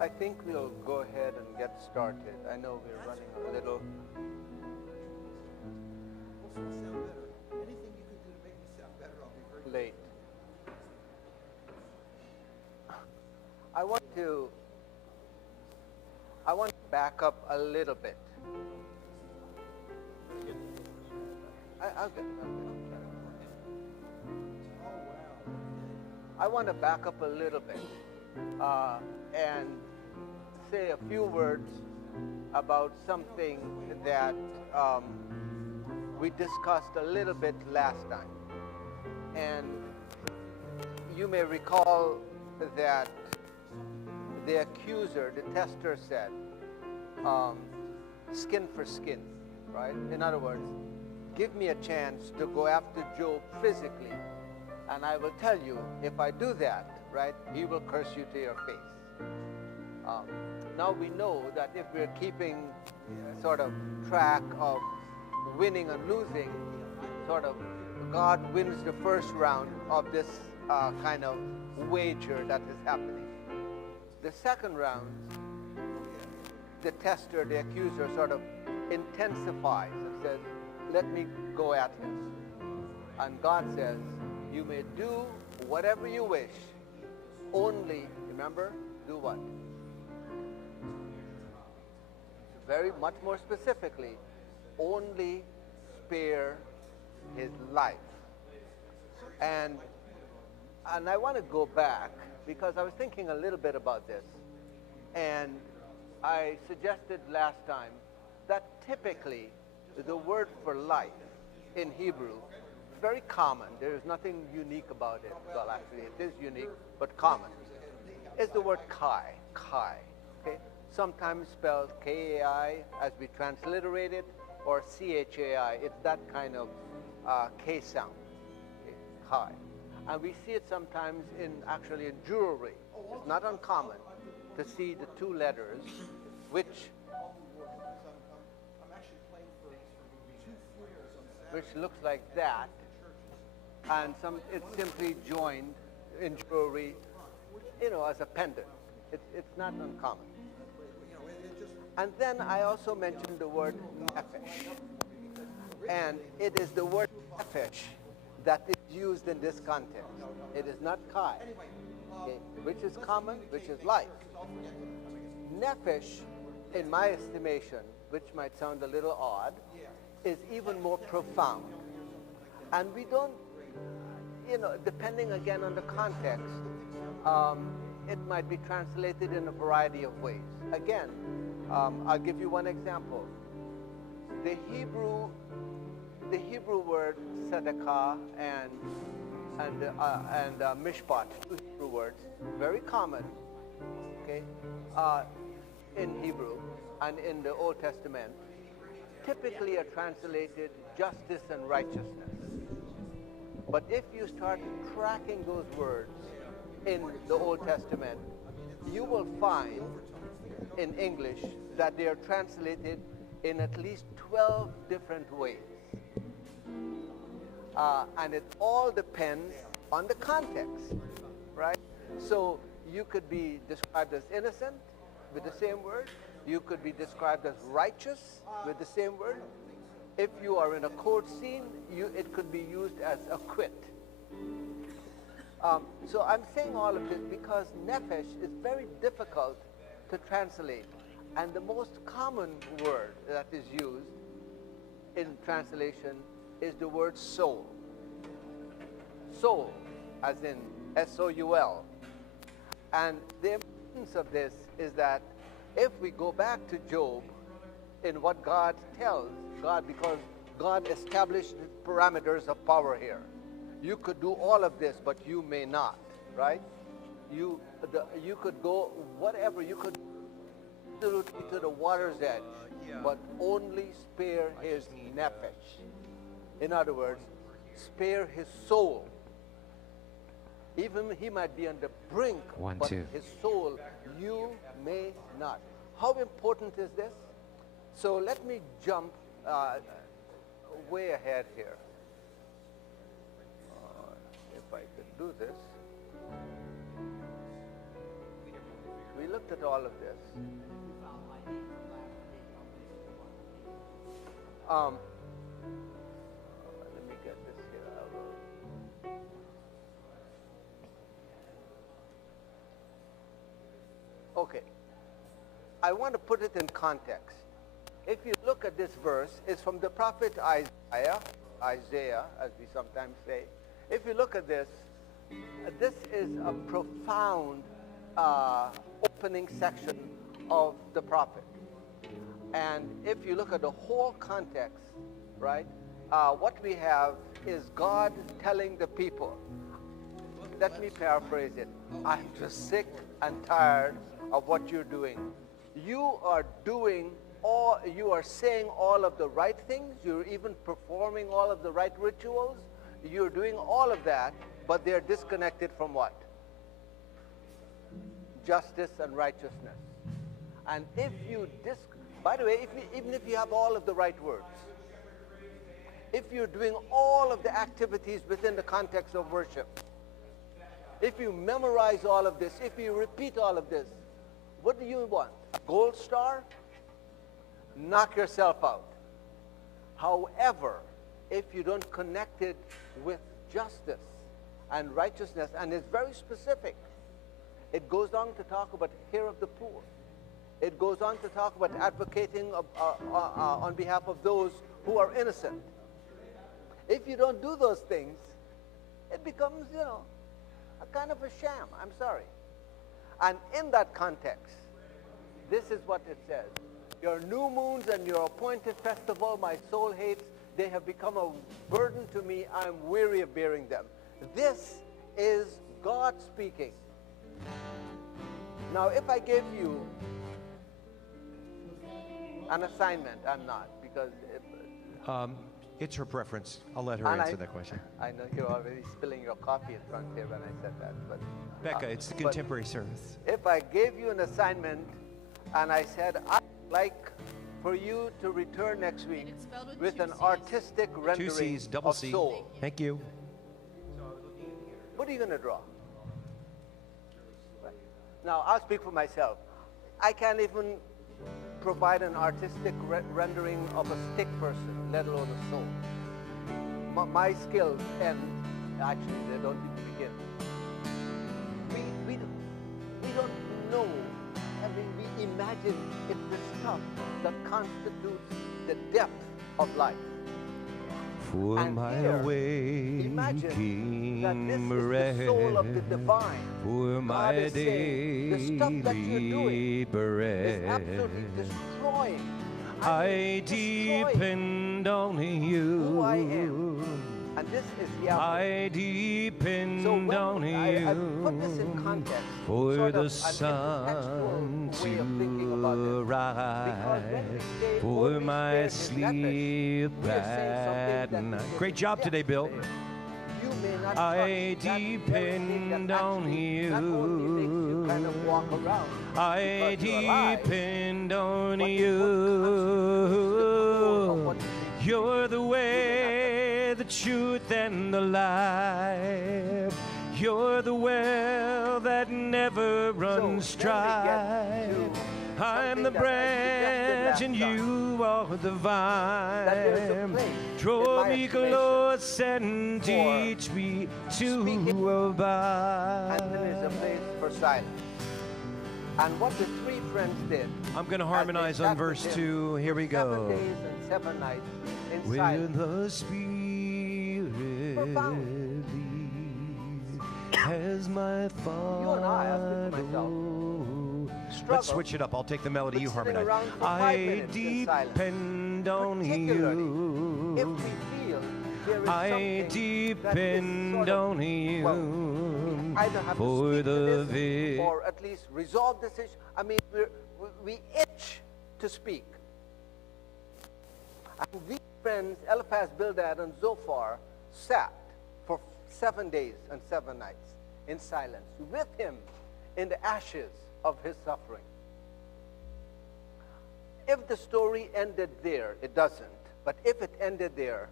I think we'll go ahead and get started. I know we're running a little Most will sound better. Anything you can do to make me sound better, I'll be very late. I want to back up a little bit. I'll get I want to back up a little bit and say a few words about something that we discussed a little bit last time. And you may recall that the accuser, the tester, said, skin for skin, right? In other words, give me a chance to go after Job physically, and I will tell you, if I do that, right, he will curse you to your face. Now we know that if we're keeping sort of track of winning and losing, sort of God wins the first round of this kind of wager that is happening. The second round, the tester, the accuser, sort of intensifies and says, let me go at him. And God says, you may do whatever you wish, only, remember, do what? Very much more specifically, only spare his life. And I want to go back because I was thinking a little bit about this. And I suggested last time that typically the word for life in Hebrew is very common. There is nothing unique about it. Well, actually, it is unique, but common. Is the word kai, kai. Okay? Sometimes spelled K-A-I as we transliterate it, or C-H-A-I. It's that kind of K sound, okay? Kai. And we see it sometimes actually in jewelry. It's not uncommon to see the two letters, which looks like that, and it's simply joined in jewelry, as a pendant. It's not uncommon. And then I also mentioned the word nefesh, and it is the word nefesh that is used in this context. It is not kai, okay, which is common, which is life. Nefesh, in my estimation, which might sound a little odd, is even more profound. And we don't, depending again on the context, it might be translated in a variety of ways. Again, I'll give you one example. The Hebrew word tzedakah and mishpat, two Hebrew words, very common, okay, in Hebrew and in the Old Testament, typically are translated justice and righteousness. But if you start tracking those words in the Old Testament, you will find in English that they are translated in at least 12 different ways. And it all depends on the context, right? So you could be described as innocent with the same word. You could be described as righteous with the same word. If you are in a court scene, it could be used as acquit. So I'm saying all of this because nefesh is very difficult to translate. And the most common word that is used in translation is the word soul. Soul, as in S-O-U-L. And the importance of this is that if we go back to Job in what God tells, because God established parameters of power here. You could do all of this, but you may not, right? You could go whatever, you could to the water's edge, but only spare his nefesh. In other words, spare his soul. Even he might be on the brink, but his soul you may not. How important is this? So let me jump way ahead here. If I could do this. We looked at all of this, let me get this here. Okay. I want to put it in context. If you look at this verse, it's from the prophet Isaiah, as we sometimes say. If you look at this, this is a profound opening section of the prophet. And if you look at the whole context, right, what we have is God telling the people, let me paraphrase it, I'm just sick and tired of what you're doing. You are saying all of the right things, you're even performing all of the right rituals, you're doing all of that, but they're disconnected from what? Justice and righteousness. And if you by the way, even if you have all of the right words, if you're doing all of the activities within the context of worship, if you memorize all of this, if you repeat all of this, what do you want? A gold star? Knock yourself out. However, if you don't connect it with justice and righteousness, and it's very specific, it goes on to talk about care of the poor. It goes on to talk about advocating on behalf of those who are innocent. If you don't do those things, it becomes, a kind of a sham. I'm sorry. And in that context, this is what it says. Your new moons and your appointed festival, my soul hates. They have become a burden to me. I'm weary of bearing them. This is God speaking. Now, if I gave you an assignment, I'm not, because it's her preference. I'll let her answer that question. I know you're already spilling your coffee in front here when I said that, but Becca, it's the contemporary service. If I gave you an assignment and I said, I'd like for you to return next week with an artistic rendering 2 C's, double of C. soul, Thank you. what are you going to draw? Right. Now, I'll speak for myself. I can't even provide an artistic rendering of a stick person, let alone a soul. My skills end, actually, they don't even begin. We don't know. I mean, we imagine it's the stuff that constitutes the depth of life. For And my here, waking imagine that this is the soul of the divine. for God my is saying, the stuff that you're daily doing is bread. absolutely destroying. I destroying depend on you. who I am. And this is Yahweh. I depend So when on I you put this in context, for sort the of sun way of thinking about to this. Because when we rise, say for only my spare his sleep lepers, we are saying at something that night. is Great job today, Bill. there. You may not I touch that very thing depend that on actually not only makes you kind of walk around, I because you're alive, depend on but is what constitutes the core of you. what it makes you. You're the way, the truth, and the life. You're the well that never runs So, then we get dry. to I'm something the that I branch suggested and last you are the there's a vine. place, Draw in my me estimation, close and for teach me speaking, to abide. and then there's a place for silence. And what the three friends did, I'm going to as they harmonize sat on with verse him 2. Here we 7 go. days and 7 nights in When silence. the Spirit Profound. leads, as my Father. You and I speak for myself, struggle Let's switch it up. I'll take the melody, with you sitting harmonize. around for 5 I minutes in silence. depend on Particularly if you. we feel there is I something that is depend sort of, on you well, either have for to speak the to this or at least resolve this issue. I mean, we itch to speak. And these friends, Eliphaz, Bildad, and Zophar, sat for 7 days and 7 nights in silence with him in the ashes of his suffering. If the story ended there, it doesn't, but if it ended there,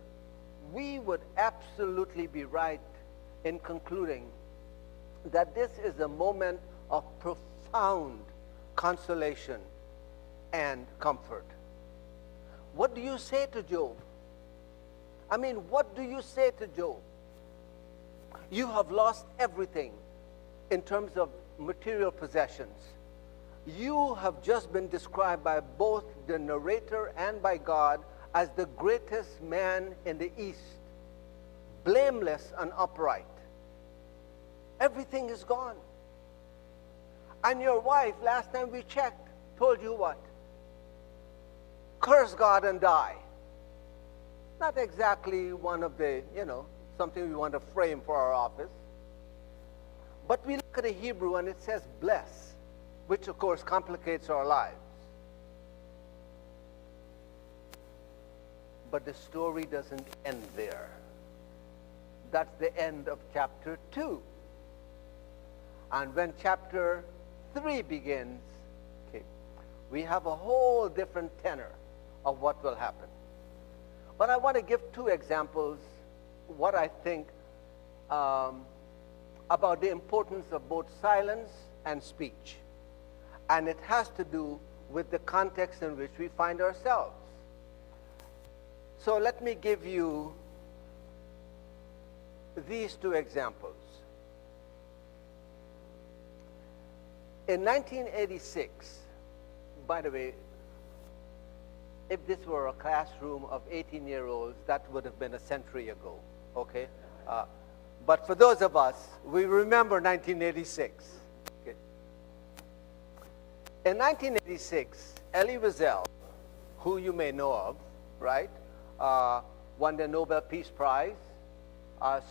we would absolutely be right in concluding that this is a moment of profound consolation, and comfort. What do you say to Job? I mean, what do you say to Job? You have lost everything in terms of material possessions. You have just been described by both the narrator and by God as the greatest man in the East, blameless and upright. Everything is gone. And your wife, last time we checked, told you what? Curse God and die. Not exactly one of the, something we want to frame for our office. But we look at the Hebrew and it says bless, which of course complicates our lives. But the story doesn't end there. That's the end of chapter 2. And when chapter 3 begins, we have a whole different tenor of what will happen. But I want to give 2 examples, what I think about the importance of both silence and speech. And it has to do with the context in which we find ourselves. So let me give you these 2 examples. In 1986, by the way, if this were a classroom of 18-year-olds, that would have been a century ago, okay? But for those of us, we remember 1986. Okay. In 1986, Elie Wiesel, who you may know of, right, won the Nobel Peace Prize,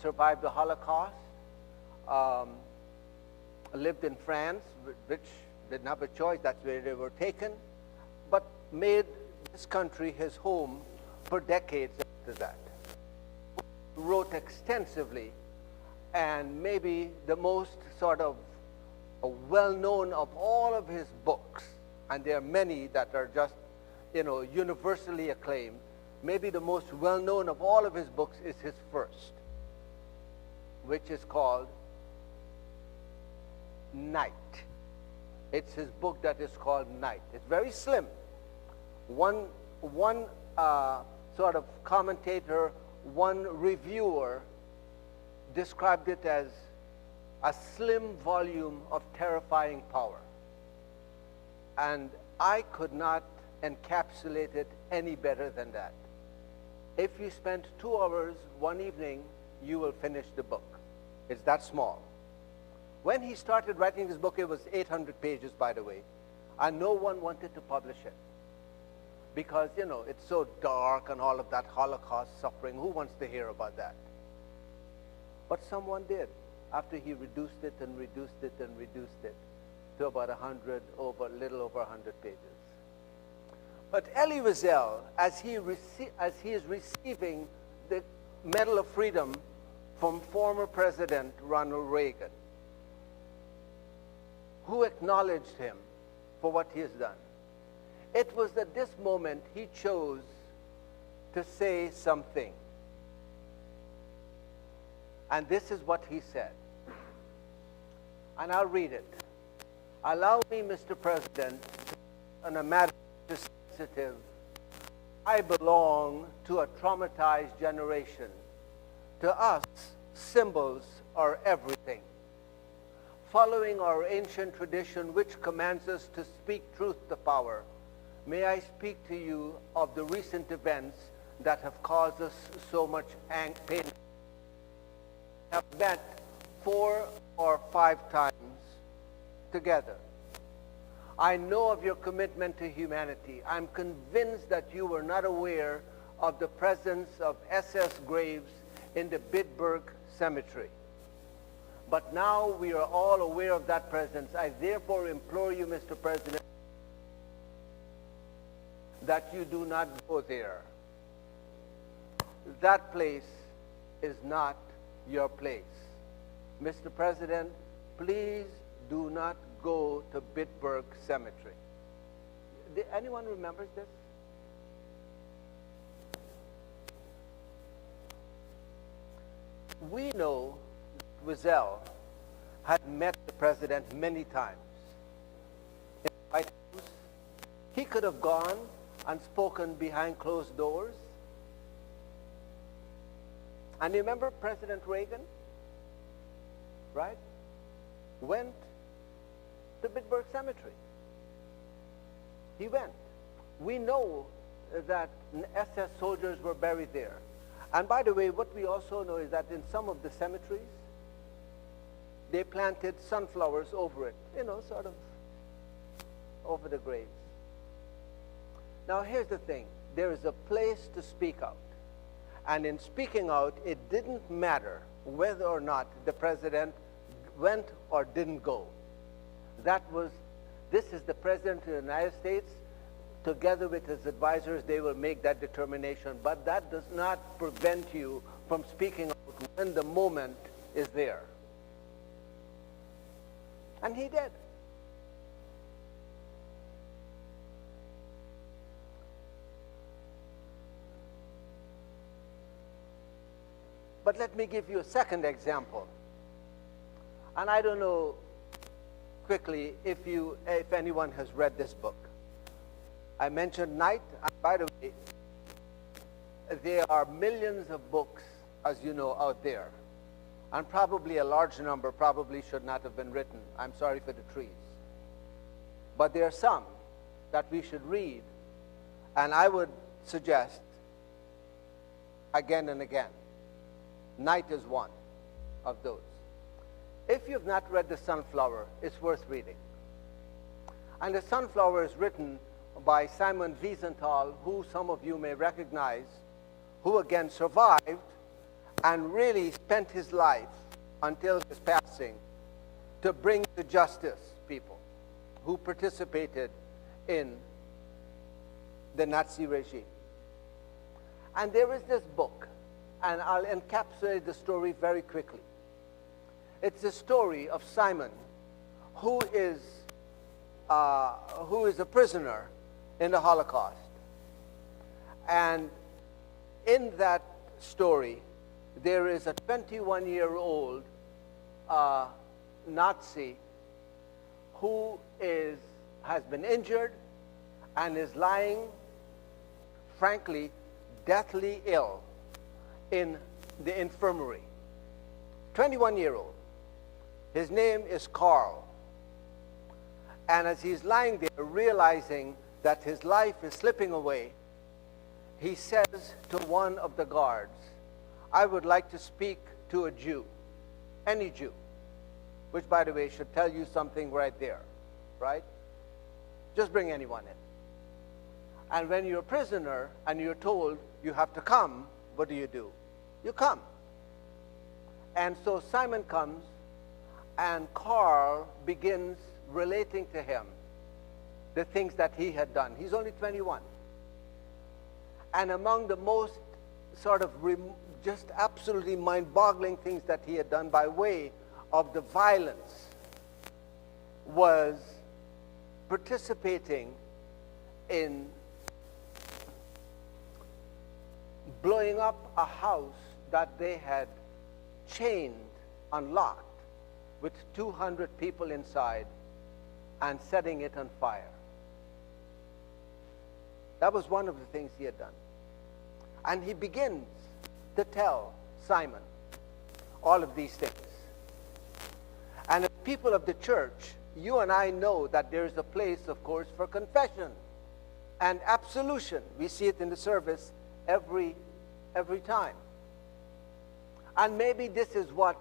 survived the Holocaust, lived in France, which didn't have a choice, that's where they were taken, but made this country his home for decades after that. Wrote extensively, and maybe the most sort of well-known of all of his books, and there are many that are just, universally acclaimed, maybe the most well-known of all of his books is his first, which is called Night. It's his book that is called Night. It's very slim. One sort of commentator, one reviewer described it as a slim volume of terrifying power. And I could not encapsulate it any better than that. If you spend 2 hours one evening, you will finish the book. It's that small. When he started writing this book, it was 800 pages, by the way, and no one wanted to publish it. Because, it's so dark and all of that Holocaust suffering. Who wants to hear about that? But someone did, after he reduced it and reduced it and reduced it to about little over 100 pages. But Elie Wiesel, as he is receiving the Medal of Freedom from former President Ronald Reagan, who acknowledged him for what he has done. It was at this moment he chose to say something. And this is what he said. And I'll read it. Allow me, Mr. President, on a matter sensitive, I belong to a traumatized generation. To us, symbols are everything. Following our ancient tradition, which commands us to speak truth to power, may I speak to you of the recent events that have caused us so much pain. We have met 4 or 5 times together. I know of your commitment to humanity. I'm convinced that you were not aware of the presence of SS graves in the Bitburg Cemetery. But now we are all aware of that presence. I therefore implore you, Mr. President, that you do not go there. That place is not your place. Mr. President, please do not go to Bitburg Cemetery. Anyone remembers this? We know Wiesel had met the president many times. In White House. He could have gone and spoken behind closed doors. And you remember President Reagan, right? Went to Bitburg Cemetery. He went. We know that SS soldiers were buried there. And by the way, what we also know is that in some of the cemeteries, they planted sunflowers over it, sort of over the graves. Now here's the thing. There is a place to speak out. And in speaking out, it didn't matter whether or not the president went or didn't go. This is the President of the United States. Together with his advisors, they will make that determination. But that does not prevent you from speaking out when the moment is there. And he did. But let me give you a second example. And I don't know quickly if anyone has read this book. I mentioned Night. And by the way, there are millions of books, as you know, out there. And probably a large number probably should not have been written. I'm sorry for the trees. But there are some that we should read. And I would suggest again and again. Night is one of those. If you've not read The Sunflower, it's worth reading. And The Sunflower is written by Simon Wiesenthal, who some of you may recognize, who again survived and really spent his life until his passing to bring to justice people who participated in the Nazi regime. And there is this book, and I'll encapsulate the story very quickly. It's the story of Simon, who is a prisoner in the Holocaust. And in that story, there is a 21-year-old Nazi who has been injured and is lying, frankly, deathly ill in the infirmary. 21-year-old. His name is Carl. And as he's lying there, realizing that his life is slipping away, he says to one of the guards, "I would like to speak to a Jew, any Jew," which, by the way, should tell you something right there, right? Just bring anyone in. And when you're a prisoner and you're told you have to come, what do? You come. And so Simon comes, and Carl begins relating to him the things that he had done. He's only 21. And among the most sort of just absolutely mind-boggling things that he had done by way of the violence was participating in blowing up a house that they had chained, unlocked, with 200 people inside, and setting it on fire. That was one of the things he had done. And he begins to tell Simon all of these things. And as people of the church, you and I know that there is a place, of course, for confession and absolution. We see it in the service every time. And maybe this is what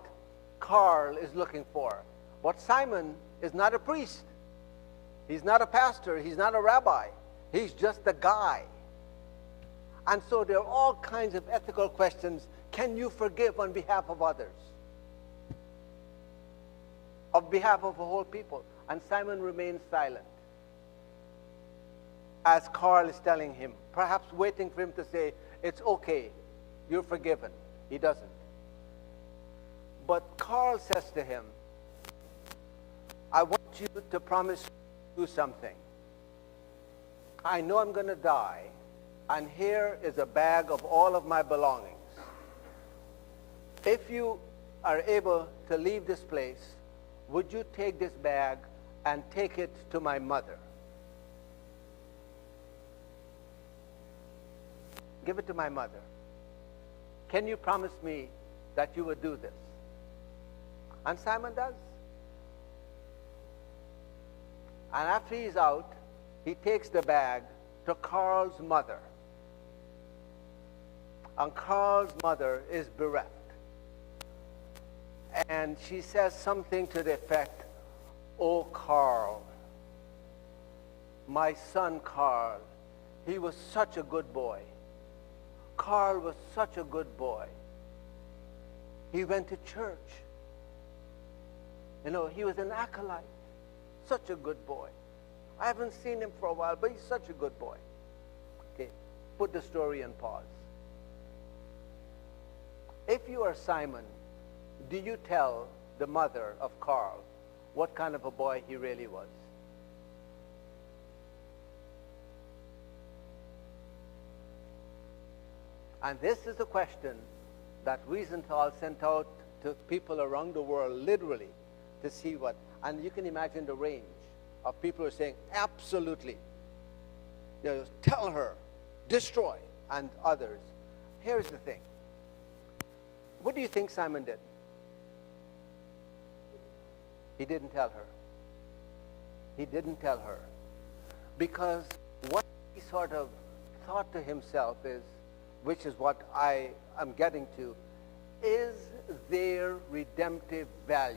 Carl is looking for. But Simon is not a priest. He's not a pastor. He's not a rabbi. He's just a guy. And so there are all kinds of ethical questions. Can you forgive on behalf of others? On behalf of a whole people? And Simon remains silent as Carl is telling him, perhaps waiting for him to say, "It's okay, you're forgiven." He doesn't. But Carl says to him, "I want you to promise to do something. I know I'm going to die, and here is a bag of all of my belongings. If you are able to leave this place, would you take this bag and take it to my mother?" give it to my mother. Can you promise me that you would do this? And Simon does. And after he's out, he takes the bag to Carl's mother. And Carl's mother is bereft. And she says something to the effect, "Oh, Carl, my son Carl, he was such a good boy. Carl was such a good boy. He went to church. You know, he was an acolyte. Such a good boy. I haven't seen him for a while, but he's such a good boy." Okay, put the story in pause. If you are Simon, do you tell the mother of Carl what kind of a boy he really was? And this is a question that Wiesenthal sent out to people around the world, literally, to see what, and you can imagine the range of people who are saying, absolutely, you know, tell her, destroy, and others. Here's the thing. What do you think Simon did? He didn't tell her. He didn't tell her. Because what he sort of thought to himself is, which is what I am getting to, is there redemptive value?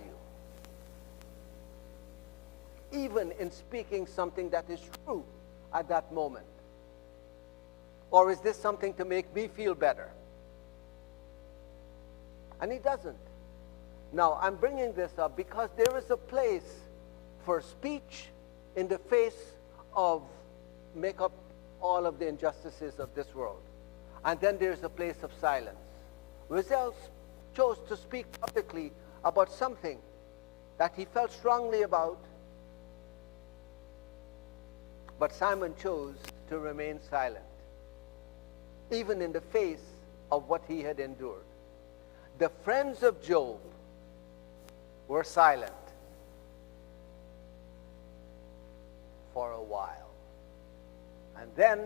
Even in speaking something that is true at that moment? Or is this something to make me feel better? And he doesn't. Now, I'm bringing this up because there is a place for speech in the face of make up all of the injustices of this world. And then there's a place of silence. Wiesel chose to speak publicly about something that he felt strongly about, but Simon chose to remain silent, even in the face of what he had endured. The friends of Job were silent for a while. And then,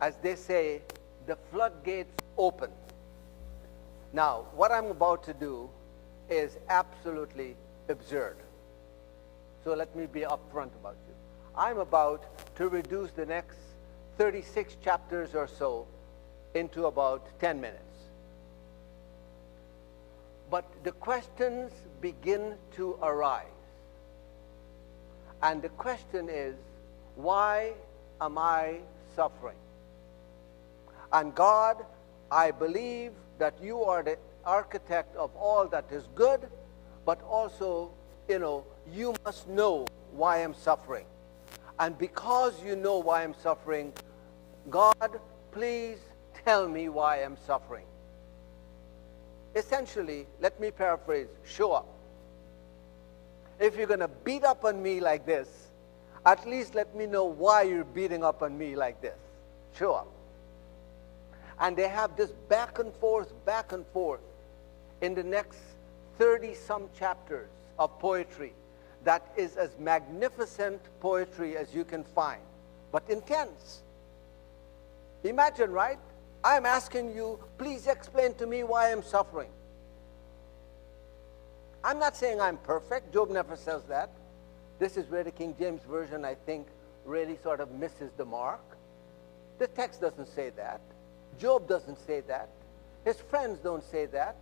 as they say, the floodgates opened. Now, what I'm about to do is absolutely absurd. So let me be upfront about you. I'm about to reduce the next 36 chapters or so into about 10 minutes. But the questions begin to arise. And the question is, why am I suffering? And God, I believe that you are the architect of all that is good, but also, you must know why I'm suffering. And because you know why I'm suffering, God, please tell me why I'm suffering. Essentially, let me paraphrase, show up. If you're going to beat up on me like this, at least let me know why you're beating up on me like this. Show up. And they have this back and forth in the next 30-some chapters of poetry that is as magnificent poetry as you can find, but intense. Imagine, right? I'm asking you, please explain to me why I'm suffering. I'm not saying I'm perfect. Job never says that. This is where the King James Version, I think, really sort of misses the mark. The text doesn't say that. Job doesn't say that. His friends don't say that.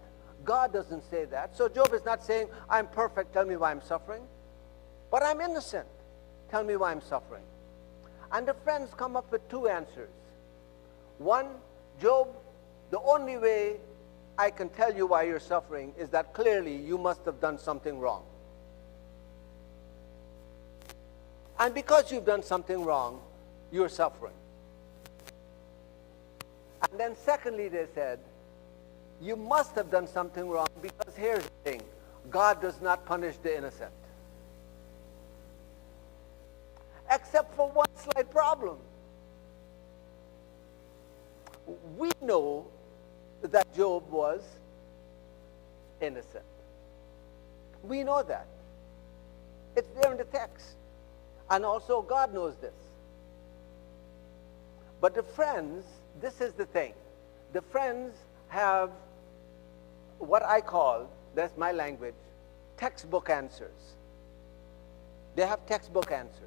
God doesn't say that. So Job is not saying, I'm perfect, tell me why I'm suffering. But I'm innocent. Tell me why I'm suffering. And the friends come up with two answers. One, Job, the only way I can tell you why you're suffering is that clearly you must have done something wrong. And because you've done something wrong, you're suffering. And then secondly, they said, you must have done something wrong because here's the thing, God does not punish the innocent. Except for one slight problem. We know that Job was innocent. We know that. It's there in the text. And also God knows this. But the friends, this is the thing. The friends have what I call, that's my language, textbook answers. They have textbook answers.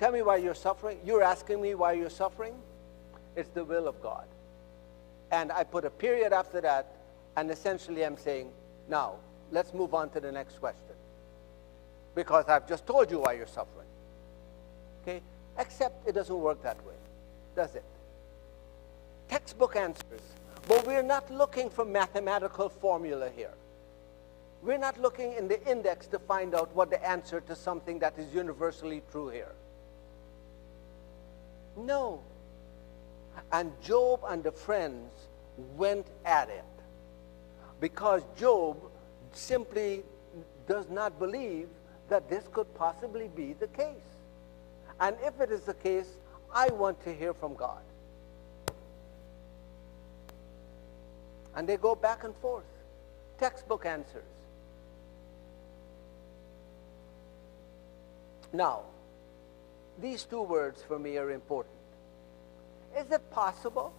Tell me why you're suffering. You're asking me why you're suffering? It's the will of God. And I put a period after that, and essentially I'm saying, now, let's move on to the next question. Because I've just told you why you're suffering. Okay? Except it doesn't work that way, does it? Textbook answers. But we're not looking for mathematical formula here. We're not looking in the index to find out what the answer to something that is universally true here. No. And Job and the friends went at it. Because Job simply does not believe that this could possibly be the case. And if it is the case, I want to hear from God. And they go back and forth. Textbook answers. Now, these two words for me are important. Is it possible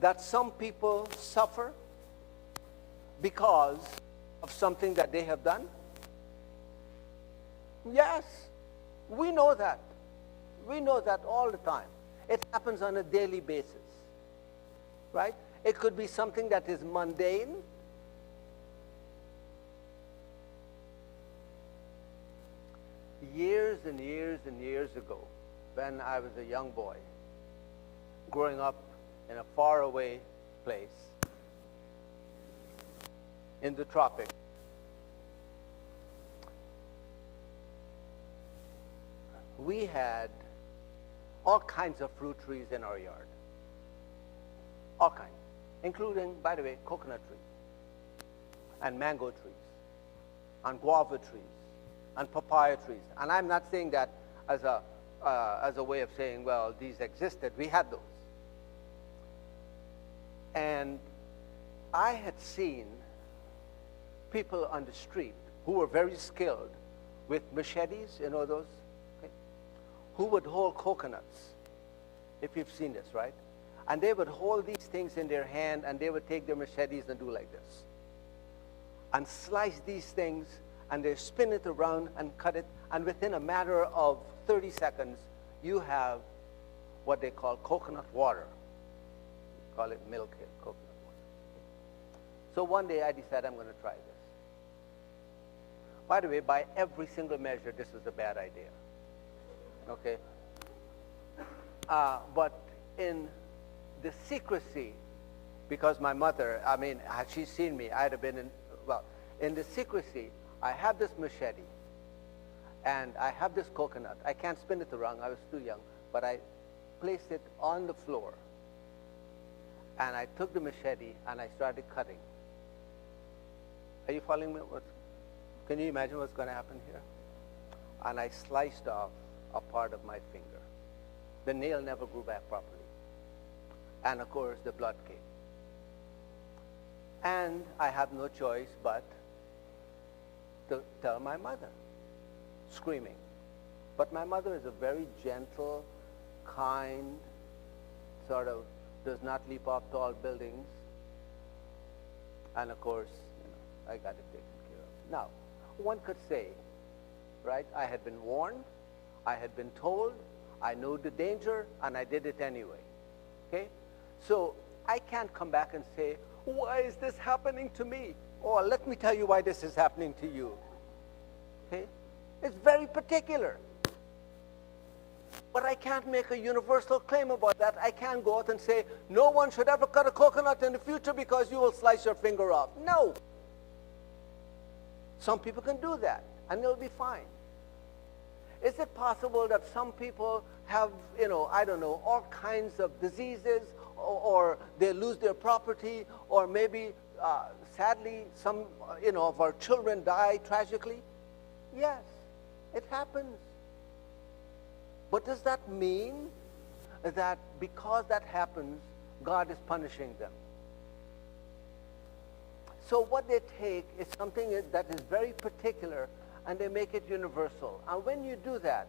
that some people suffer because of something that they have done? Yes, we know that. We know that all the time. It happens on a daily basis, right? It could be something that is mundane. Years and years and years ago, when I was a young boy, growing up in a faraway place in the tropics, we had all kinds of fruit trees in our yard. All kinds. Including, by the way, coconut trees, and mango trees, and guava trees, and papaya trees. And I'm not saying that as a way of saying, well, these existed. We had those. And I had seen people on the street who were very skilled with machetes, you know those, okay, who would hold coconuts, if you've seen this, right? And they would hold these things in their hand, and they would take their machetes and do like this. And slice these things, and they spin it around and cut it, and within a matter of 30 seconds, you have what they call coconut water. Call it milk here, coconut water. So one day I decided I'm going to try this. By the way, by every single measure, this is a bad idea. Okay? But in the secrecy, because my mother, I mean, had she seen me, I'd have been in, well, in the secrecy, I have this machete, and I have this coconut. I can't spin it around, I was too young, but I placed it on the floor, and I took the machete, and I started cutting. Are you following me? Can you imagine what's going to happen here? And I sliced off a part of my finger. The nail never grew back properly. And of course, the blood came. And I have no choice but to tell my mother, screaming. But my mother is a very gentle, kind, sort of does not leap off tall buildings. And of course, you know, I got it taken care of. Now, one could say, right, I had been warned, I had been told, I knew the danger, and I did it anyway. Okay? So I can't come back and say, why is this happening to me? Or let me tell you why this is happening to you. Okay? It's very particular. But I can't make a universal claim about that. I can't go out and say, no one should ever cut a coconut in the future because you will slice your finger off. No. Some people can do that, and they'll be fine. Is it possible that some people have, you know, I don't know, all kinds of diseases, or they lose their property, or maybe, sadly, some, you know, of our children die tragically? Yes, it happens. But does that mean that because that happens, God is punishing them? So what they take is something that is very particular, and they make it universal. And when you do that,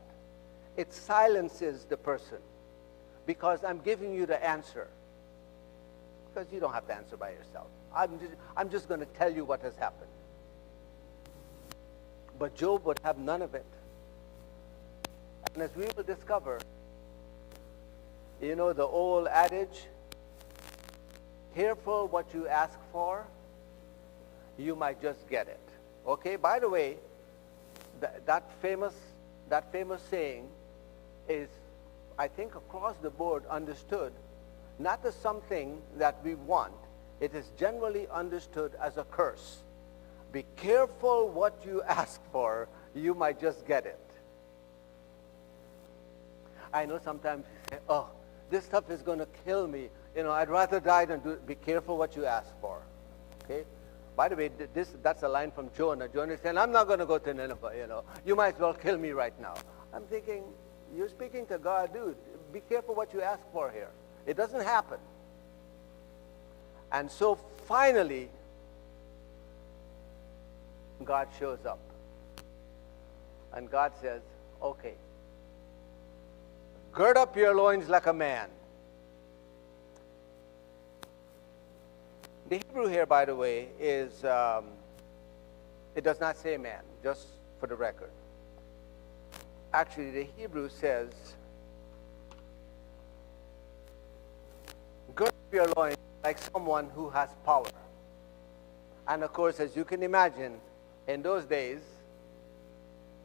it silences the person. because I'm giving you the answer. Because you don't have to answer by yourself. I'm just going to tell you what has happened. But Job would have none of it. And as we will discover, you know the old adage, careful what you ask for, you might just get it. Okay, by the way, that famous saying is, I think, across the board understood not as something that we want. It is generally understood as a curse. Be careful what you ask for, you might just get it. I know sometimes you say, oh, this stuff is going to kill me. You know, I'd rather die than do it. Be careful what you ask for. Okay? By the way, that's a line from Jonah. Jonah is saying, I'm not going to go to Nineveh, you know. You might as well kill me right now. I'm thinking, you're speaking to God, dude. Be careful what you ask for here. It doesn't happen. And so finally, God shows up. And God says, okay, gird up your loins like a man. The Hebrew here, by the way, is, it does not say man, just for the record. Actually, the Hebrew says, gird up your loins like someone who has power. And of course, as you can imagine, in those days,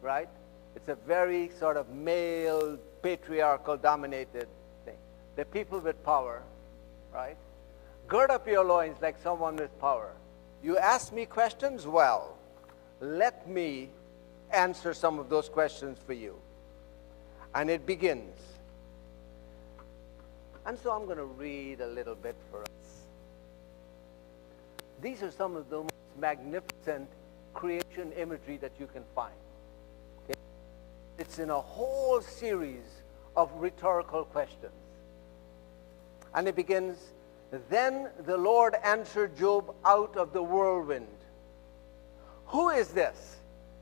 right, it's a very sort of male, patriarchal dominated thing. The people with power, right? Gird up your loins like someone with power. You ask me questions? Well, let me answer some of those questions for you. And it begins. And so I'm going to read a little bit for us. These are some of the most magnificent creation imagery that you can find. Okay? It's in a whole series of rhetorical questions. And it begins, then the Lord answered Job out of the whirlwind. Who is this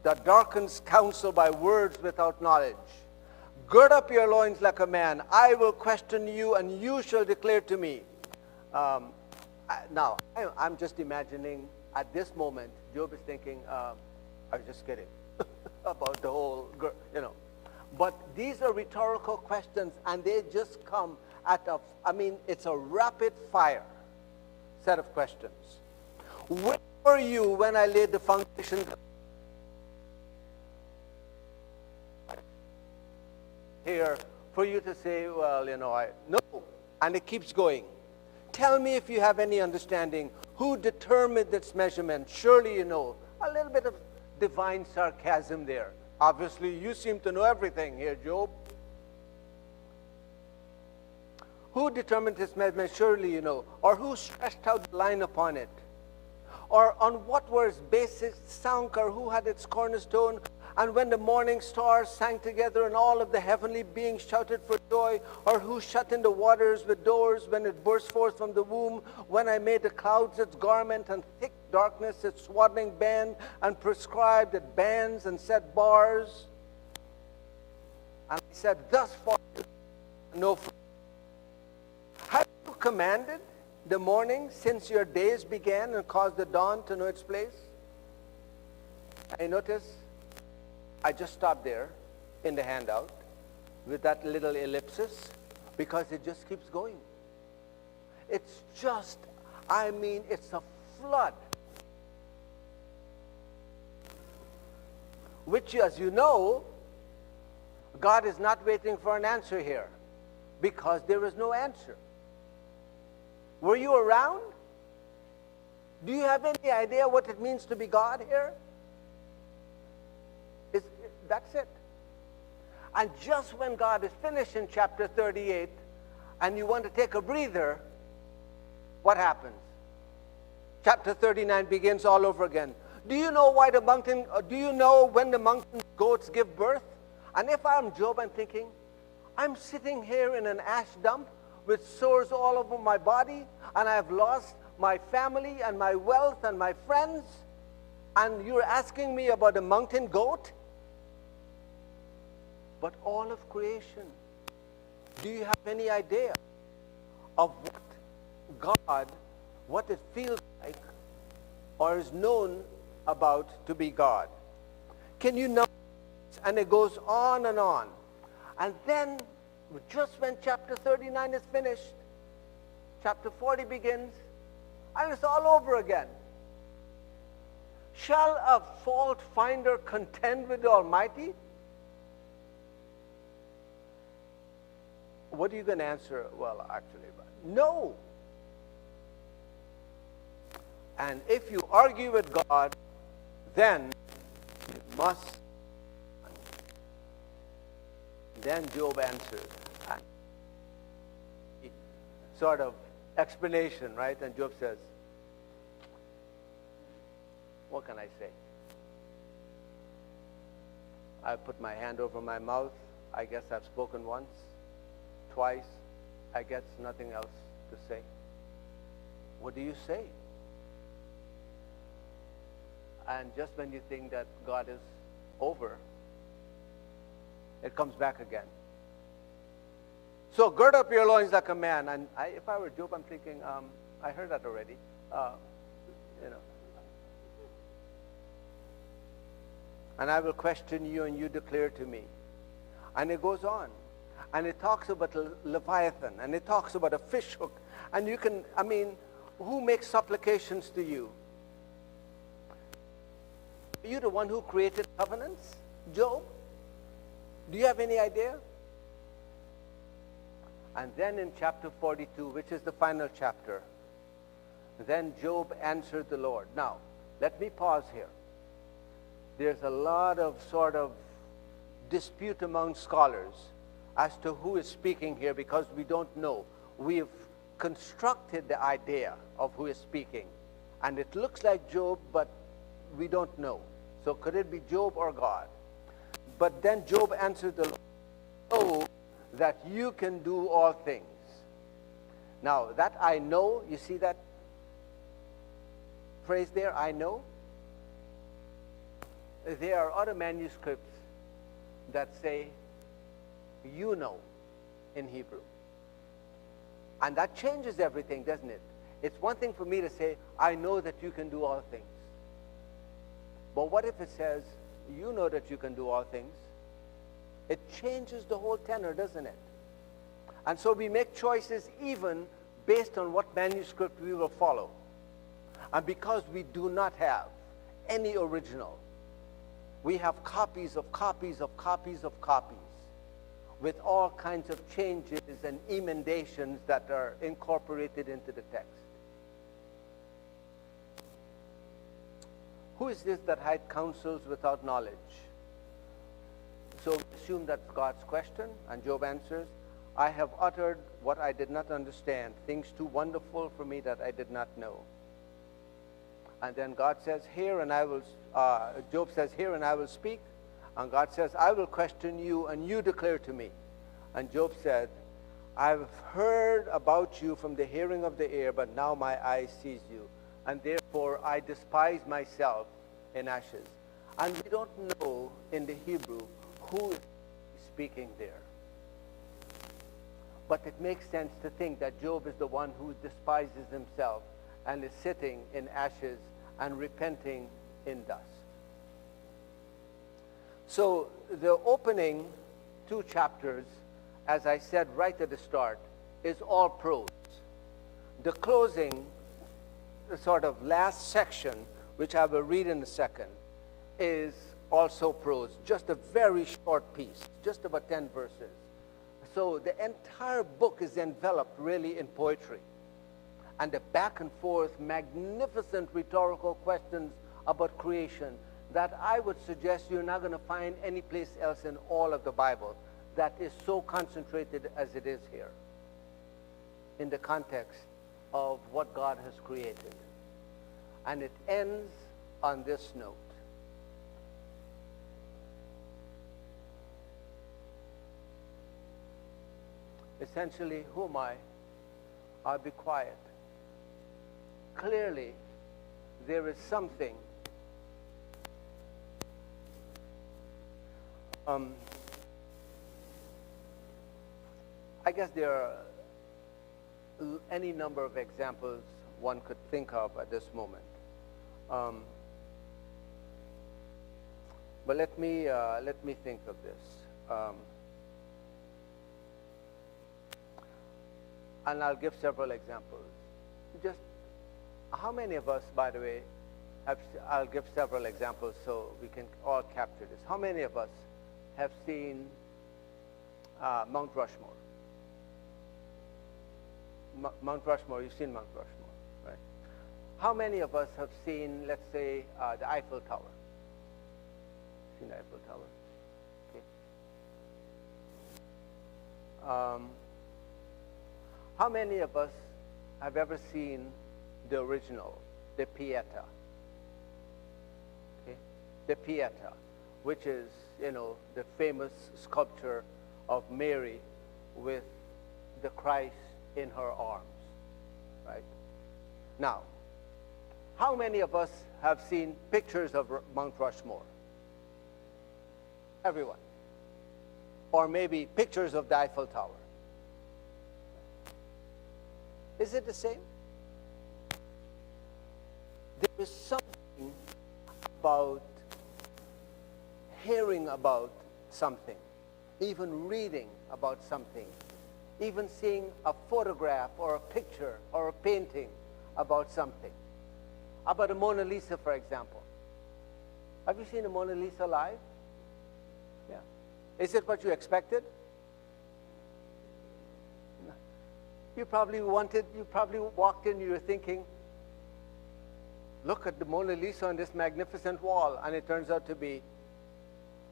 that darkens counsel by words without knowledge? Gird up your loins like a man. I will question you, and you shall declare to me. Now, I'm just imagining at this moment, Job is thinking, I was just kidding about the whole, you know. But these are rhetorical questions, and they just come at it's a rapid fire set of questions. Where were you when I laid the foundation? Here, for you to say, well, you know, no. And it keeps going. Tell me if you have any understanding. Who determined its measurement? Surely you know. A little bit of divine sarcasm there. Obviously, you seem to know everything here, Job. Who determined its measurement? Surely you know. Or who stretched out the line upon it? Or on what were its bases sunk? Or who had its cornerstone? And when the morning stars sang together and all of the heavenly beings shouted for joy, or who shut in the waters with doors when it burst forth from the womb, when I made the clouds its garment and thick darkness its swaddling band, and prescribed it bands and set bars? And he said, thus far no fruit. Have you commanded the morning since your days began and caused the dawn to know its place? I notice I just stopped there in the handout with that little ellipsis because it just keeps going. It's just, it's a flood. Which, as you know, God is not waiting for an answer here because there is no answer. Were you around? Do you have any idea what it means to be God here? That's it. And just when God is finished in chapter 38 and you want to take a breather, what happens? Chapter 39 begins all over again. Do you know when the mountain goats give birth? And if I'm Job, I'm thinking, I'm sitting here in an ash dump with sores all over my body, and I've lost my family and my wealth and my friends, and you're asking me about a mountain goat? But all of creation Do you have any idea of what it feels like or is known about to be God? Can you know? And it goes on and on. And then, just when chapter 39 is finished, chapter 40 begins, and it's all over again. Shall a fault finder contend with the Almighty? What are you going to answer? Well, actually, no. And if you argue with God, then you must. Then Job answers. Sort of explanation, right? And Job says, what can I say? I put my hand over my mouth. I guess I've spoken once, twice. I guess nothing else to say. What do you say? And just when you think that God is over, it comes back again. So gird up your loins like a man. And if I were Job, I'm thinking, I heard that already. And I will question you, and you declare to me. And it goes on. And it talks about Leviathan, and it talks about a fish hook. And you can, who makes supplications to you? Are you the one who created covenants, Job? Do you have any idea? And then in chapter 42, which is the final chapter, then Job answered the Lord. Now, let me pause here. There's a lot of sort of dispute among scholars as to who is speaking here because we don't know. We've constructed the idea of who is speaking. And it looks like Job, but we don't know. So could it be Job or God? But then Job answered the Lord, "Know that you can do all things." Now, that I know, you see that phrase there, I know? There are other manuscripts that say, you know, in Hebrew. And that changes everything, doesn't it? It's one thing for me to say, I know that you can do all things. But what if it says, you know that you can do all things? It changes the whole tenor, doesn't it? And so we make choices even based on what manuscript we will follow. And because we do not have any original, we have copies of copies of copies of copies with all kinds of changes and emendations that are incorporated into the text. Who is this that hides counsels without knowledge? So assume that's God's question, and Job answers, I have uttered what I did not understand, things too wonderful for me that I did not know. And then God says, Job says, hear and I will speak. And God says, I will question you and you declare to me. And Job said, I've heard about you from the hearing of the ear, but now my eye sees you. And therefore I despise myself in ashes. And we don't know in the Hebrew who is speaking there. But it makes sense to think that Job is the one who despises himself and is sitting in ashes and repenting in dust. So the opening 2 chapters, as I said right at the start, is all prose. The closing, the sort of last section, which I will read in a second, is also prose, just a very short piece, just about 10 verses. So the entire book is enveloped really in poetry. And the back and forth, magnificent rhetorical questions about creation that I would suggest you're not going to find any place else in all of the Bible that is so concentrated as it is here in the context of what God has created. And it ends on this note. Essentially, who am I? I'll be quiet. Clearly, there is something I guess there are any number of examples one could think of at this moment. But let me think of this. And I'll give several examples. Just how many of us, by the way, I'll give several examples so we can all capture this. How many of us have seen Mount Rushmore? Mount Rushmore, you've seen Mount Rushmore, right? How many of us have seen, let's say, the Eiffel Tower? Seen the Eiffel Tower? Okay. How many of us have ever seen the original, the Pieta? Okay, the Pieta, which is, the famous sculpture of Mary with the Christ in her arms, right? Now, how many of us have seen pictures of Mount Rushmore? Everyone. Or maybe pictures of the Eiffel Tower. Is it the same? There is something about hearing about something, even reading about something, even seeing a photograph or a picture or a painting about something. About the Mona Lisa, for example. Have you seen the Mona Lisa live? Yeah. Is it what you expected? No. You probably walked in, you were thinking, look at the Mona Lisa on this magnificent wall, and it turns out to be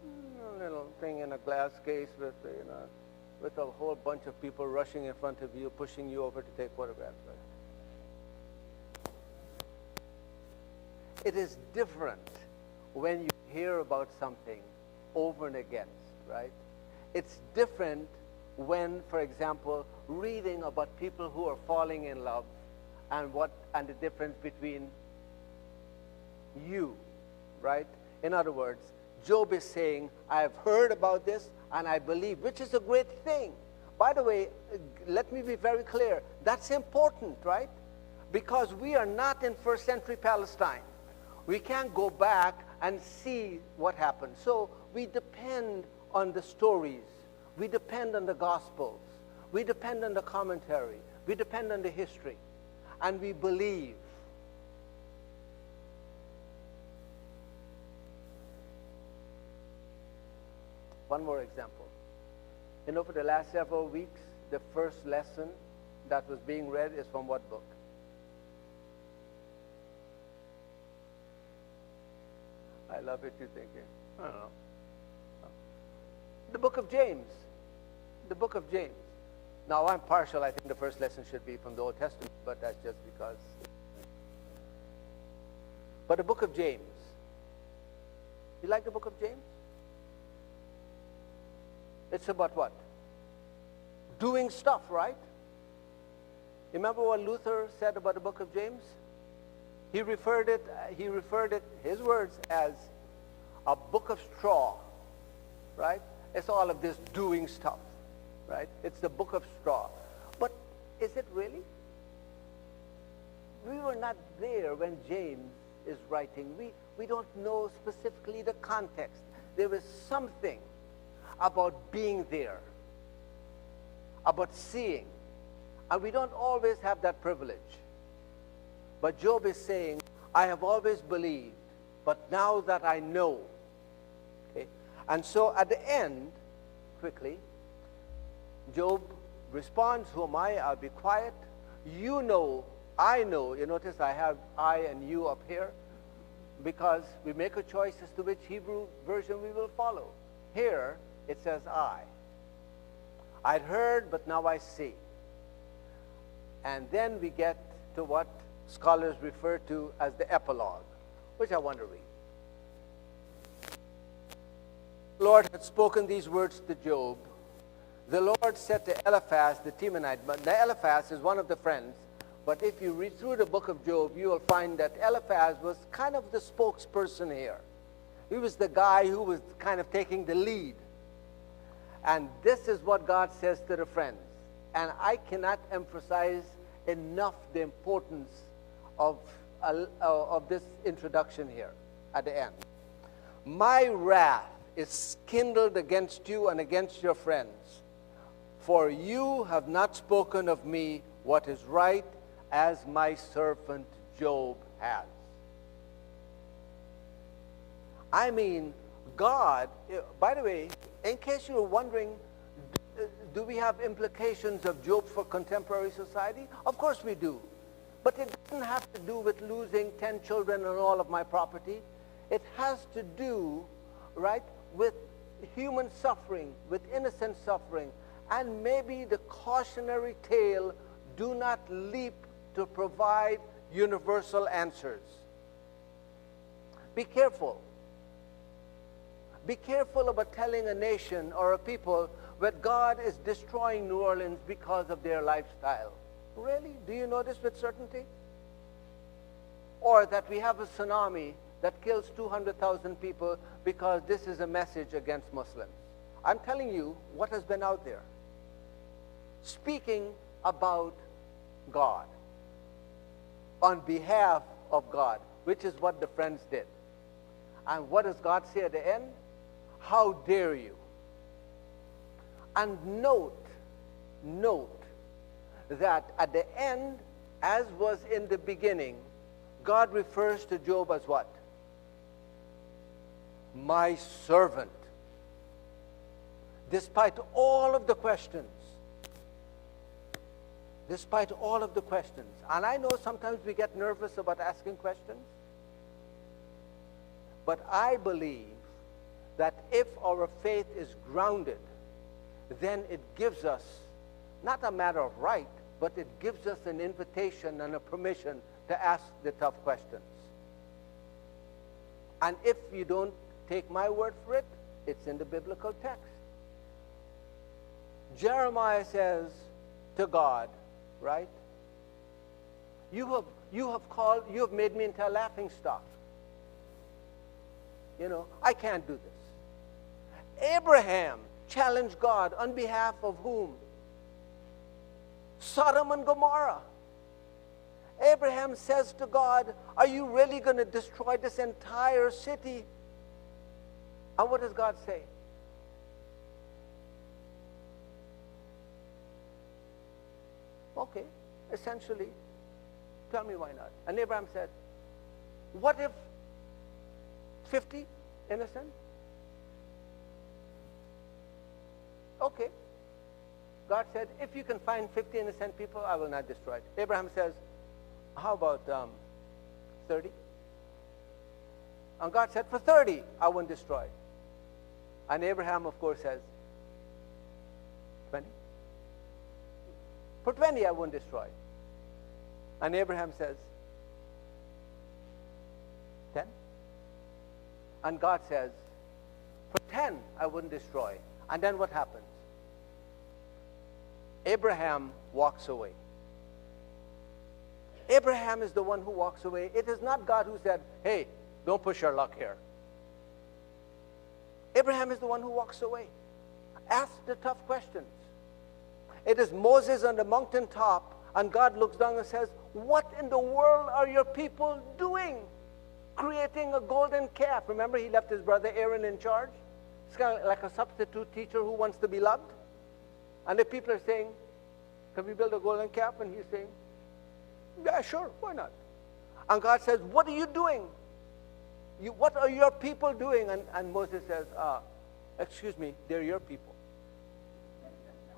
a little thing in a glass case with a whole bunch of people rushing in front of you, pushing you over to take photographs. Right? It is different when you hear about something over and against, right? It's different when, for example, reading about people who are falling in love and the difference between you, right? In other words, Job is saying, I have heard about this and I believe, which is a great thing. By the way, let me be very clear. That's important, right? Because we are not in first century Palestine. We can't go back and see what happened. So we depend on the stories. We depend on the Gospels. We depend on the commentary. We depend on the history. And we believe. One more example. For the last several weeks, the first lesson that was being read is from what book? I love it, you're thinking. I don't know. The book of James. The book of James. Now, I'm partial. I think the first lesson should be from the Old Testament, but that's just because. But the book of James. You like the book of James? It's about what? Doing stuff, right? You remember what Luther said about the book of James? He referred it, his words, as a book of straw, right? It's all of this doing stuff, right? It's the book of straw. But is it really? We were not there when James is writing. We don't know specifically the context. There is something about being there, about seeing. And we don't always have that privilege. But Job is saying, I have always believed, but now that I know. Okay? And so at the end, quickly, Job responds, who am I? I'll be quiet. You know, I know. You notice I have I and you up here because we make a choice as to which Hebrew version we will follow. Here, it says I. I'd heard, but now I see. And then we get to what scholars refer to as the epilogue, which I want to read. The Lord had spoken these words to Job. The Lord said to Eliphaz the Temanite, but the Eliphaz is one of the friends, but if you read through the book of Job, you will find that Eliphaz was kind of the spokesperson here. He was the guy who was kind of taking the lead. And this is what God says to the friends. and I cannot emphasize enough the importance of this introduction here at the end. My wrath is kindled against you and against your friends, for you have not spoken of me what is right, as my servant Job has. I mean, God, by the way, in case you were wondering, do we have implications of Job for contemporary society? Of course we do. But it doesn't have to do with losing 10 children and all of my property. It has to do, right, with human suffering, with innocent suffering. And maybe the cautionary tale, do not leap to provide universal answers. Be careful. Be careful about telling a nation or a people that God is destroying New Orleans because of their lifestyle. Really? Do you know this with certainty? Or that we have a tsunami that kills 200,000 people because this is a message against Muslims. I'm telling you what has been out there. Speaking about God, on behalf of God, which is what the friends did. And what does God say at the end? How dare you? And note that at the end, as was in the beginning, God refers to Job as what? My servant. Despite all of the questions. Despite all of the questions. And I know sometimes we get nervous about asking questions. But I believe that if our faith is grounded, then it gives us, not a matter of right, but it gives us an invitation and a permission to ask the tough questions. And if you don't take my word for it, it's in the biblical text. Jeremiah says to God, right? You have made me into a laughing stock. You know, I can't do this. Abraham challenged God on behalf of whom? Sodom and Gomorrah. Abraham says to God, are you really going to destroy this entire city? And what does God say? Okay, essentially, tell me why not. And Abraham said, what if 50 innocent? Okay. God said, if you can find 50 innocent people, I will not destroy it. Abraham says, how about 30? And God said, for 30, I won't destroy it. And Abraham, of course, says, 20? For 20, I won't destroy it. And Abraham says, 10? And God says, for 10, I wouldn't destroy. And then what happens? Abraham walks away. Abraham is the one who walks away. It is not God who said, hey, don't push your luck here. Abraham is the one who walks away. Ask the tough questions. It is Moses on the mountaintop, and God looks down and says, what in the world are your people doing? Creating a golden calf. Remember, he left his brother Aaron in charge? It's kind of like a substitute teacher who wants to be loved. And the people are saying, can we build a golden calf? And he's saying, yeah, sure, why not? And God says, what are you doing? What are your people doing? And Moses says, excuse me, they're your people.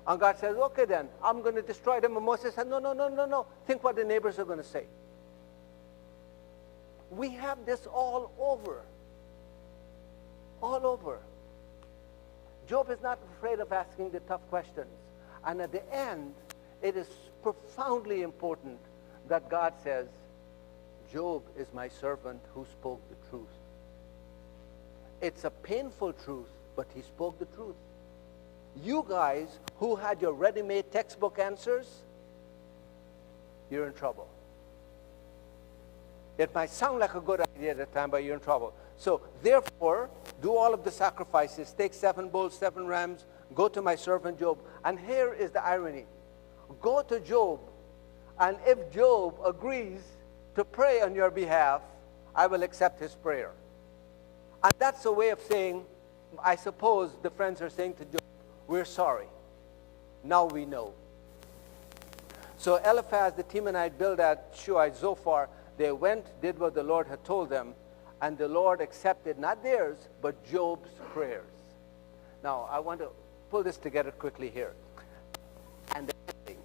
And God says, okay then, I'm going to destroy them. And Moses said, no. Think what the neighbors are going to say. We have this all over. All over. Job is not afraid of asking the tough questions. And at the end, it is profoundly important that God says, Job is my servant who spoke the truth. It's a painful truth, but he spoke the truth. You guys who had your ready-made textbook answers, you're in trouble. It might sound like a good idea at the time, but you're in trouble. So therefore, do all of the sacrifices. Take 7 bulls, 7 rams. Go to my servant Job. And here is the irony. go to Job, and if Job agrees to pray on your behalf, I will accept his prayer. And that's a way of saying, I suppose the friends are saying to Job, we're sorry. Now we know. So Eliphaz the Temanite, Bildad, Shuhite, Zophar, they went, did what the Lord had told them, and the Lord accepted not theirs, but Job's prayers. Now, I want to pull this together quickly here. And the ending,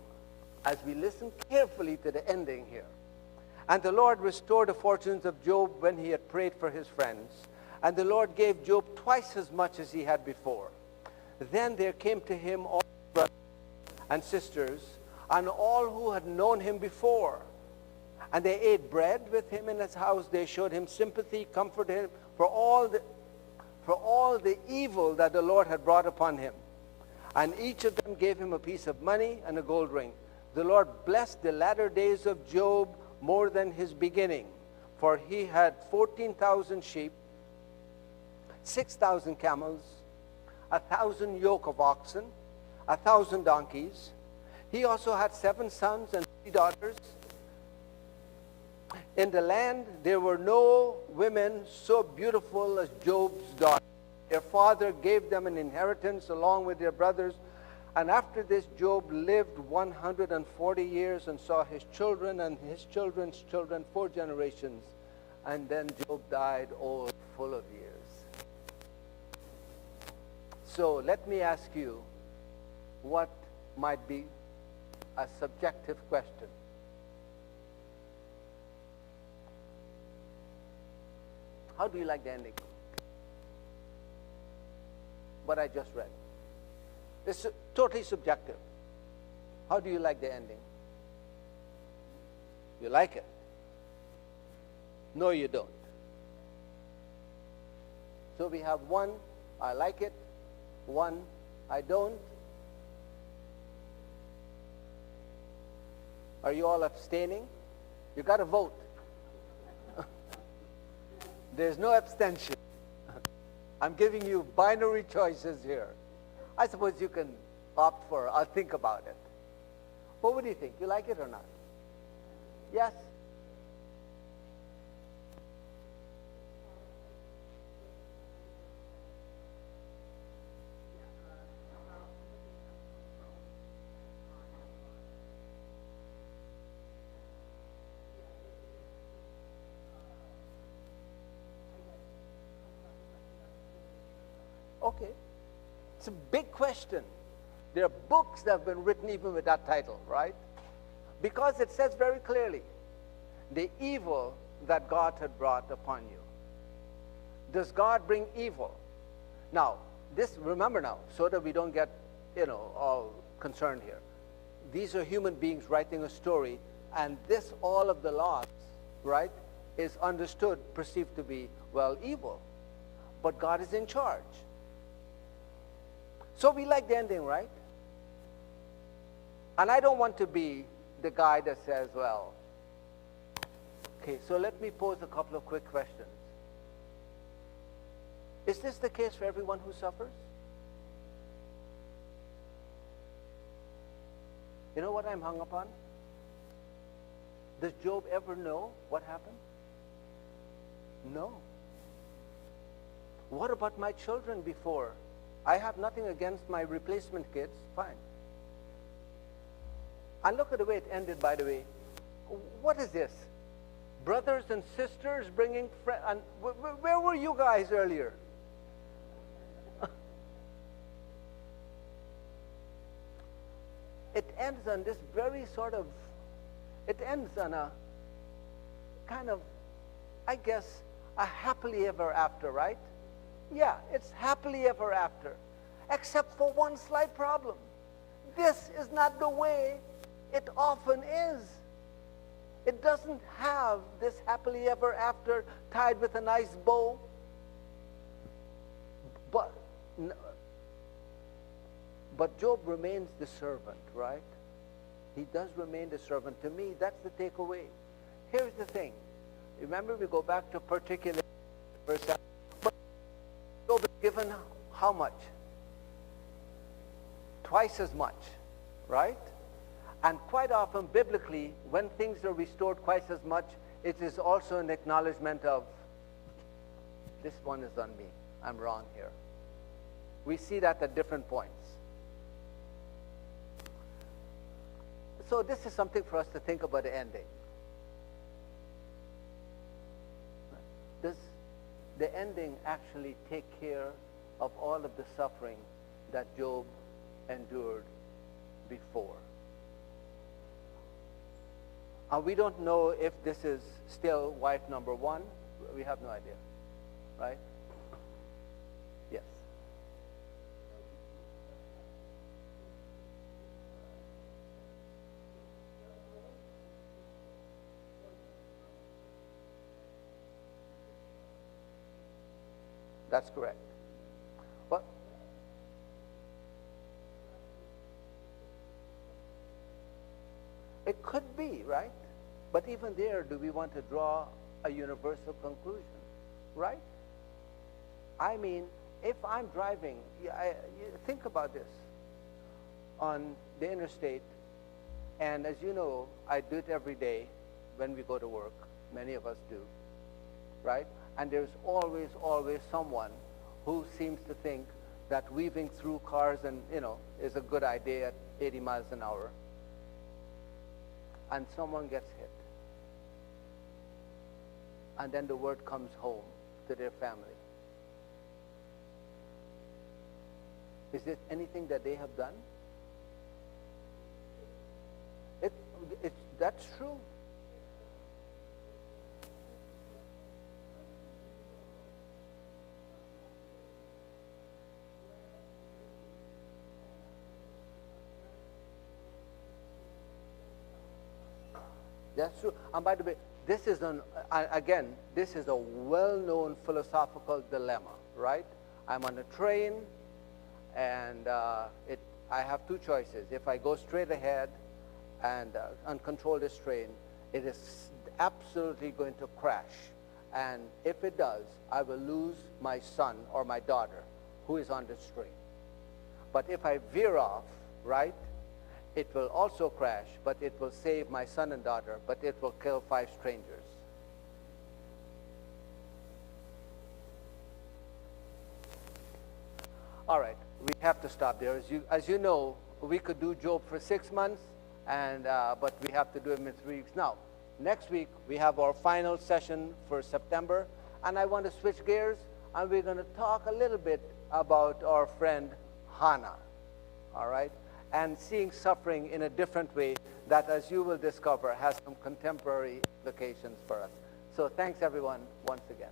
as we listen carefully to the ending here. And the Lord restored the fortunes of Job when he had prayed for his friends. And the Lord gave Job twice as much as he had before. Then there came to him all his brothers and sisters, and all who had known him before. And they ate bread with him in his house. They showed him sympathy, comforted him for all the evil that the Lord had brought upon him. And each of them gave him a piece of money and a gold ring. The Lord blessed the latter days of Job more than his beginning, for he had 14,000 sheep, 6,000 camels, 1,000 yoke of oxen, 1,000 donkeys. He also had 7 sons and 3 daughters. In the land there were no women so beautiful as Job's daughter. Their father gave them an inheritance along with their brothers. And after this, Job lived 140 years and saw his children and his children's children 4 generations. And then Job died old, full of years. So let me ask you what might be a subjective question. How do you like the ending? What I just read. It's totally subjective. How do you like the ending? You like it? No, you don't. So we have 1, I like it, 1, I don't. Are you all abstaining? You got to vote. There's no abstention. I'm giving you binary choices here. I suppose you can opt for, I'll think about it. But what do you think? You like it or not? Yes? Okay. It's a big question. There are books that have been written even with that title, right? Because it says very clearly, the evil that God had brought upon you. Does God bring evil? Now, this, remember now, so that we don't get, all concerned here. These are human beings writing a story, and this, all of the loss, right, is understood, perceived to be, well, evil. But God is in charge. So we like the ending, right? And I don't want to be the guy that says, well, okay, so let me pose a couple of quick questions. Is this the case for everyone who suffers? You know what I'm hung up on? Does Job ever know what happened? No. What about my children before? I have nothing against my replacement kids, fine. And look at the way it ended, by the way. What is this? Brothers and sisters bringing friends. And where were you guys earlier? It ends on this very sort of, it ends on a kind of, I guess, a happily ever after, right? Yeah, it's happily ever after, except for one slight problem. This is not the way it often is. It doesn't have this happily ever after tied with a nice bow. But Job remains the servant, right? He does remain the servant. To me, that's the takeaway. Here's the thing. Remember, we go back to particular verse 7. Job is given how much? Twice as much, right? And quite often, biblically, when things are restored twice as much, it is also an acknowledgement of, this one is on me. I'm wrong here. We see that at different points. So this is something for us to think about the ending. Does the ending actually take care of all of the suffering that Job endured before? We don't know if this is still wife number one. We have no idea, right? Yes. That's correct. Well, it could be, right? But even there, do we want to draw a universal conclusion, right? I mean, if I'm driving, think about this, on the interstate, and as you know, I do it every day when we go to work. Many of us do, right? And there's always, always someone who seems to think that weaving through cars and, is a good idea at 80 miles an hour. And someone gets hit. And then the word comes home to their family. Is it anything that they have done? That's true. That's true. And by the way, this is this is a well-known philosophical dilemma, right? I'm on a train, and I have two choices. If I go straight ahead and control this train, it is absolutely going to crash. And if it does, I will lose my son or my daughter who is on this train. But if I veer off, right, it will also crash, but it will save my son and daughter, but it will kill 5 strangers. All right, we have to stop there. As you know, we could do Job for 6 months, but we have to do him in 3 weeks. Now, next week, we have our final session for September, and I want to switch gears, and we're going to talk a little bit about our friend Hannah, all right? And seeing suffering in a different way that, as you will discover, has some contemporary implications for us. So thanks, everyone, once again.